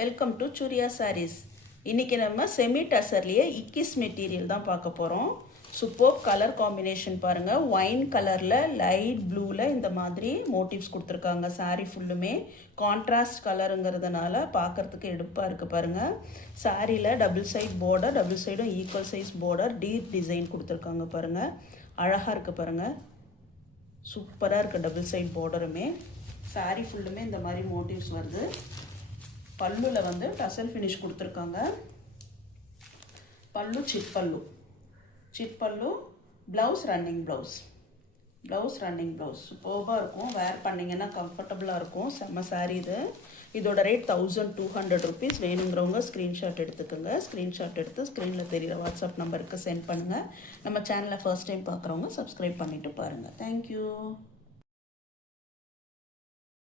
Welcome to Surya saris. இன்றைக்கி நம்ம semi டசர்லேயே இக்கிஸ் material தான் பார்க்க போகிறோம். சூப்பர் கலர் காம்பினேஷன் பாருங்கள். ஒயின் கலரில் லைட் ப்ளூவில் இந்த மாதிரி மோட்டிவ்ஸ் கொடுத்துருக்காங்க. சாரீ ஃபுல்லுமே கான்ட்ராஸ்ட் கலருங்கிறதுனால பார்க்குறதுக்கு எடுப்பாக இருக்குது பாருங்கள். சாரியில் டபுள் சைட் பார்டர், டபுள் சைடும் equal size border, deep design கொடுத்துருக்காங்க பாருங்கள். அழகாக இருக்குது பாருங்கள். சூப்பராக இருக்குது டபுள் சைட் பார்டருமே. சாரீ ஃபுல்லுமே இந்த மாதிரி மோட்டிவ்ஸ் வருது. பல்லுல வந்து டசல் ஃபினிஷ் கொடுத்துருக்காங்க. பல்லு சிட் பல்லு, ப்ளவுஸ் ரன்னிங் ப்ளவுஸ் சூப்பராக இருக்கும். வேர் பண்ணிங்கன்னா கம்ஃபர்டபுளாக இருக்கும். செம்ம சாரீ இது. இதோட ரேட் 1200 ருபீஸ். வேணுங்கிறவங்க ஸ்க்ரீன்ஷாட் எடுத்துக்கோங்க. ஸ்க்ரீன்ஷாட் எடுத்து ஸ்க்ரீனில் தெரிகிற வாட்ஸ்அப் நம்பருக்கு சென்ட் பண்ணுங்கள். நம்ம சேனலை ஃபர்ஸ்ட் டைம் பார்க்குறவங்க சப்ஸ்கிரைப் பண்ணிவிட்டு பாருங்கள். தேங்க்யூ.